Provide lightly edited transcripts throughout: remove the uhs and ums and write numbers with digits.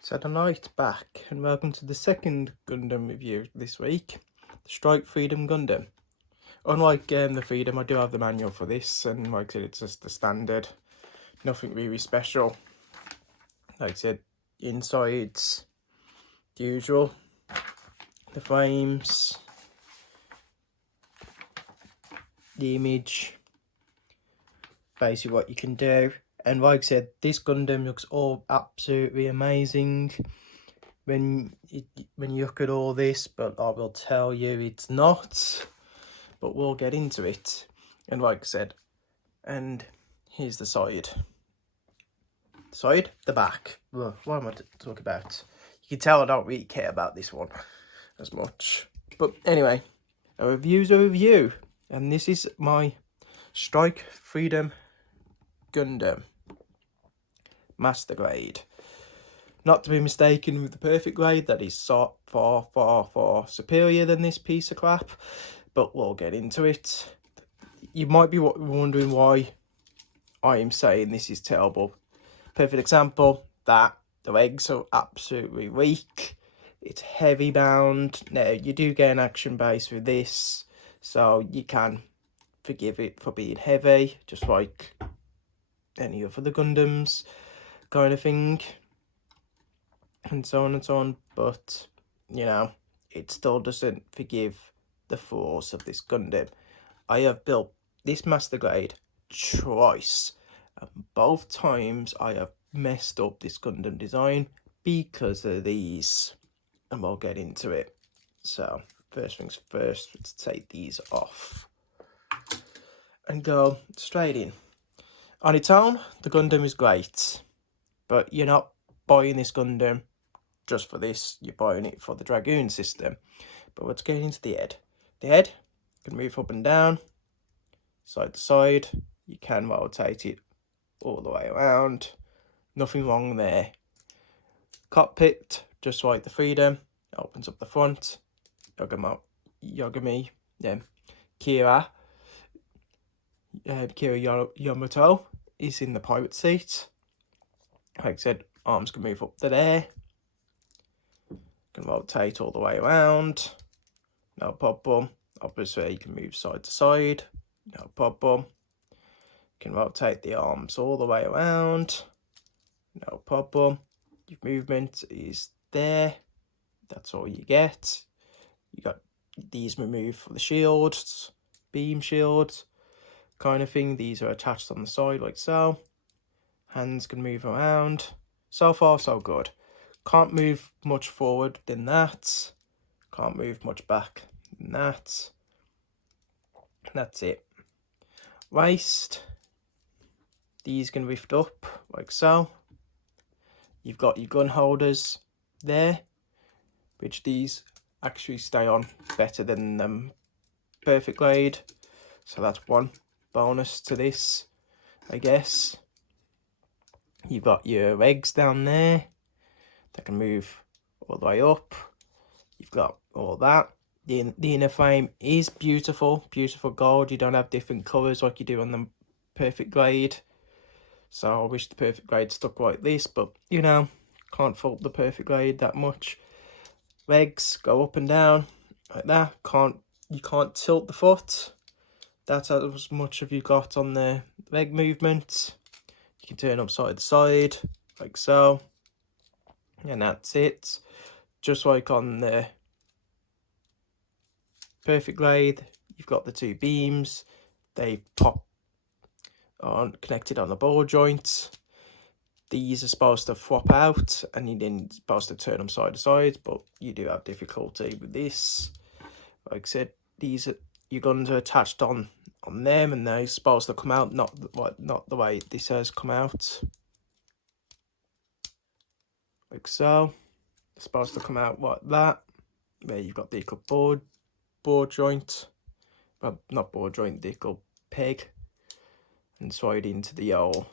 Said a night back, and welcome to the second Gundam review this week, the Strike Freedom Gundam. Unlike the Freedom, I do have the manual for this, and like I said, it's just the standard, nothing really special. Like I said, insides, the usual, the frames, the image, basically what you can do. And like I said, this Gundam looks all absolutely amazing when you look at all this, but I will tell you it's not. But we'll get into it. And like I said, and here's the side. The back. Well, what am I talking about? You can tell I don't really care about this one as much. But anyway, a review's a review. And this is my Strike Freedom Gundam Master Grade. Not to be mistaken with the Perfect Grade, that is so far superior than this piece of crap. But we'll get into it. You might be wondering why I am saying this is terrible. Perfect example, that the legs are absolutely weak. It's heavy bound. Now, you do get an action base with this, so you can forgive it for being heavy, just like any of the Gundams kind of thing. And so on and so on. But, you know, it still doesn't forgive the force of this Gundam. I have built this Master Grade twice, and both times I have messed up this Gundam design because of these, and we'll get into it. So first things first, let's take these off and go straight in. On its own, the Gundam is great, but you're not buying this Gundam just for this, you're buying it for the Dragoon system. But let's get into the head. The head can move up and down, side to side. You can rotate it all the way around. Nothing wrong there. Cockpit, just like the Freedom, opens up the front. Kira Yamato is in the pilot seat. Like I said, arms can move up to there. Can rotate all the way around. No problem. Obviously, you can move side to side. No problem. Can rotate the arms all the way around. No problem. Your movement is there. That's all you get. You got these removed for the shields, beam shields, kind of thing. These are attached on the side like so. Hands can move around. So far, so good. Can't move much forward than that. Can't move much back than that. That's it. Waist. These can lift up like so. You've got your gun holders there, which these actually stay on better than the Perfect Grade. So that's one bonus to this, I guess. You've got your legs down there. They can move all the way up. You've got all that. The inner frame is beautiful gold. You don't have different colours like you do on the Perfect Grade. So I wish the Perfect Grade stuck like this, but you know, can't fault the Perfect Grade that much. Legs go up and down like that. You can't tilt the foot. That's as much as you got on the leg movement. You can turn them side to side like so. And that's it. Just like on the Perfect Grade, you've got the two beams. They pop on connected on the ball joint. These are supposed to flop out, and you're then supposed to turn them side to side, but you do have difficulty with this. Like I said, your guns are attached on them, and they're supposed to come out not the way this has come out. Like so. It's supposed to come out like that. There you've got the equal board joint. Well, not board joint, the equal peg. And slide into the hole.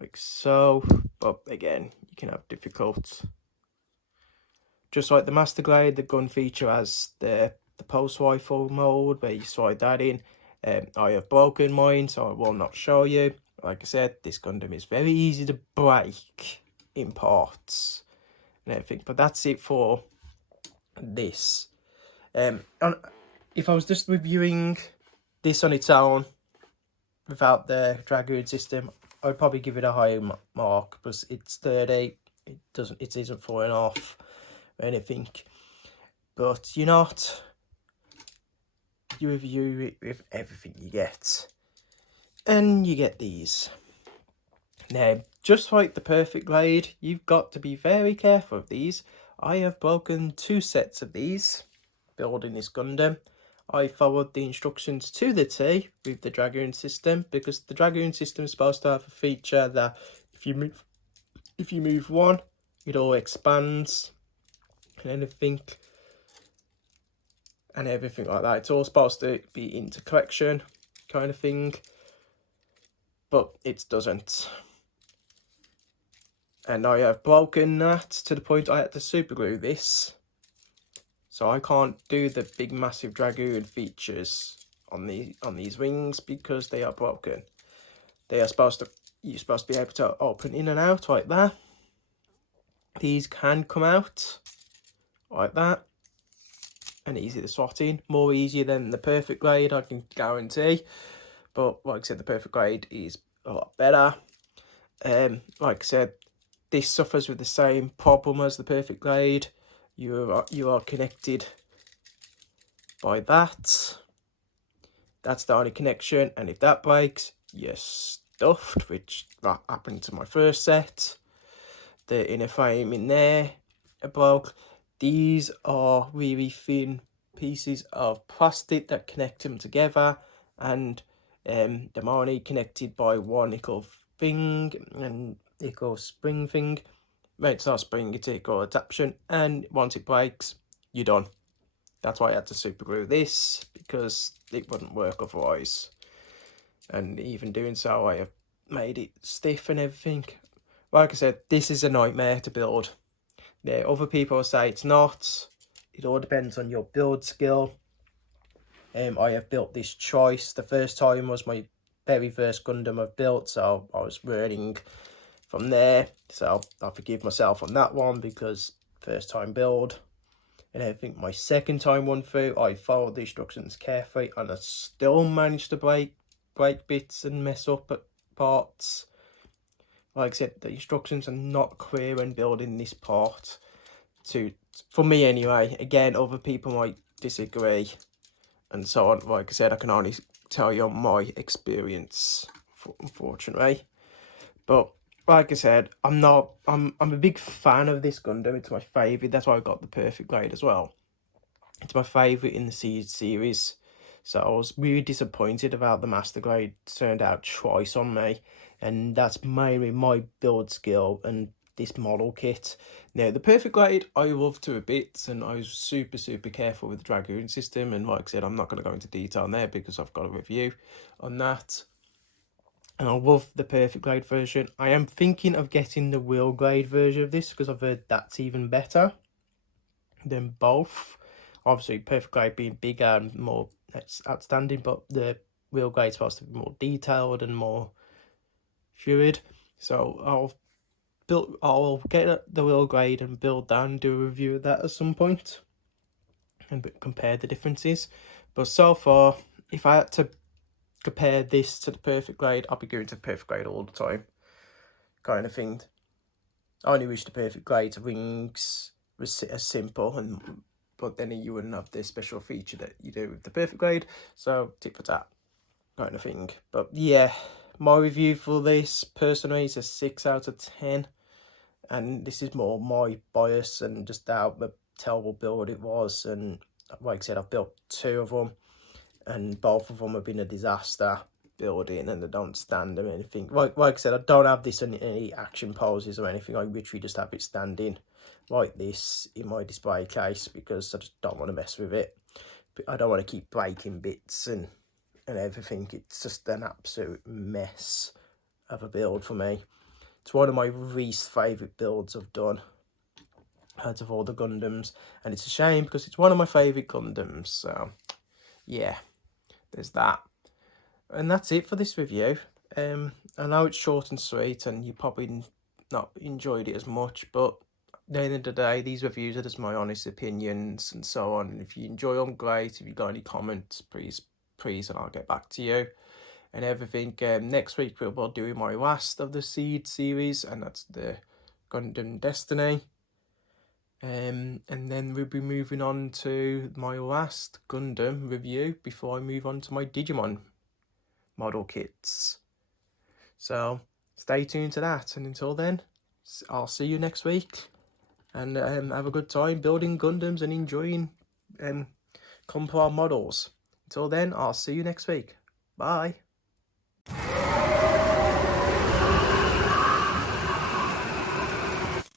Like so. But again, you can have difficulty. Just like the Master Grade, the gun feature has the pulse rifle mode where you slide that in. I have broken mine, so I will not show you. Like I said, this Gundam is very easy to break in parts and everything. But that's it for this. If I was just reviewing this on its own, without the Dragoon system, I'd probably give it a higher mark, because it's 30. It isn't falling off or anything. But you're not. You review it with everything you get, and you get these. Now, just like the perfect grade, you've got to be very careful of these. I have broken 2 sets of these building this Gundam. I followed the instructions to the T with the Dragoon system, because the Dragoon system is supposed to have a feature that if you move one, it all expands and everything like that. It's all supposed to be interconnection kind of thing, but it doesn't. And I have broken that to the point I had to super glue this. So I can't do the big massive Dragoon features on these wings because they are broken. They are you're supposed to be able to open in and out like that. These can come out like that, and easy to slot in. More easier than the perfect grade, I can guarantee. But like I said, the perfect grade is a lot better. Like I said, this suffers with the same problem as the perfect grade. You are connected by that. That's the only connection, and if that breaks, you're stuffed, which that happened to my first set. The inner frame in there broke. These are really thin pieces of plastic that connect them together, and they're only connected by one little thing, and little spring thing. It's not spring, it's a little adaptation, and once it breaks, you're done. That's why I had to super glue this, because it wouldn't work otherwise. And even doing so, I have made it stiff and everything. Like I said, this is a nightmare to build. There, other people say it's not. It all depends on your build skill. I have built this choice. The first time was my very first Gundam I've built, so I was learning from there. So I forgive myself on that one, because first time build. And I think my second time one through, I followed the instructions carefully, and I still managed to break bits and mess up at parts. Like I said, the instructions are not clear when building this part. For me anyway. Again, other people might disagree and so on. Like I said, I can only tell you my experience, unfortunately. But like I said, I'm a big fan of this Gundam. It's my favourite. That's why I got the perfect grade as well. It's my favourite in the Siege series. So I was really disappointed about the Master Grade turned out twice on me. And that's mainly my build skill and this model kit. Now, the perfect grade I love to a bit, and I was super careful with the Dragoon system. And like I said, I'm not going to go into detail there because I've got a review on that. And I love the perfect grade version. I am thinking of getting the wheel grade version of this, because I've heard that's even better than both. Obviously, perfect grade being bigger and more outstanding, but the wheel grade is supposed to be more detailed and more fluid. So I'll get the wheel grade and build that and do a review of that at some point and compare the differences. But so far, if I had to compare this to the perfect grade, I'll be going to perfect grade all the time, kind of thing. I only wish the perfect grade wings was as simple, but then you wouldn't have this special feature that you do with the perfect grade. So tip for that kind of thing. But yeah, my review for this personally is a 6 out of 10, and this is more my bias and just how the terrible build it was. And like I said, I've built 2 of them, and both of them have been a disaster building, and they don't stand or anything. Like I said, I don't have this in any action poses or anything. I literally just have it standing like this in my display case, because I just don't want to mess with it. But I don't want to keep breaking bits and everything. It's just an absolute mess of a build for me. It's one of my least favourite builds I've done out of all the Gundams, and it's a shame because it's one of my favourite Gundams. So yeah, there's that. And that's it for this review. I know it's short and sweet, and you probably not enjoyed it as much, but at the end of the day, these reviews are just my honest opinions and so on. And if you enjoy them, great. If you got any comments, please, and I'll get back to you and everything. Next week we'll be doing my last of the Seed series, and that's the Gundam Destiny. And then we'll be moving on to my last Gundam review before I move on to my Digimon model kits. So stay tuned to that, and until then, I'll see you next week, and have a good time building Gundams and enjoying Compar models. Until then, I'll see you next week. Bye.